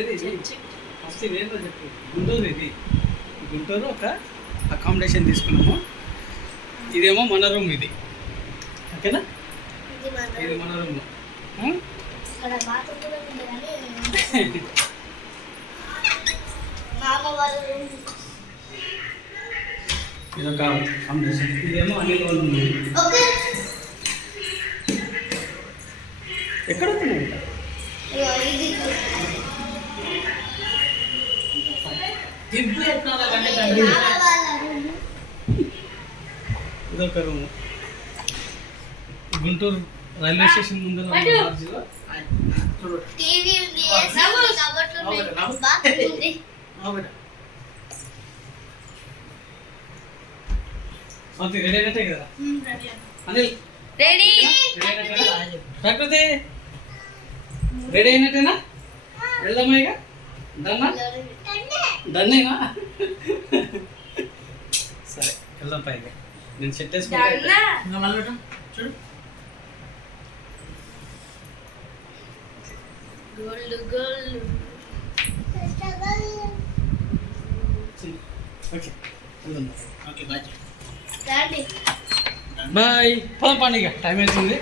ఏది ఫస్ట్ ఇది ఏంటో చెప్పు. గుంటూరు ఇది గుంటూరు ఒక అకామిడేషన్ తీసుకున్నాము. ఇదేమో మన రూమ్ ఇది, ఓకేనా? ఇది మన రూమ్. ఇదొక అకామిడేషన్. ఇదేమో అనిల్ వాళ్ళు ఉంది. ఎక్కడ ఉంది? ఇదొక రూమ్. గుంటూరు రైల్వే స్టేషన్ ముందర రెడీ అయినట్టే కదా అనిల్? ప్రకృతి రెడీ అయినట్టేనా? వెళ్దామా ఇక? డన్నా డన్నేనా? సరే వెళ్దాం పైకి. నేను సెట్ వేసుకుంటా. చూడు ఓకే బాయ్. బాయ్. పదం పండుగ టైం అవుతుంది.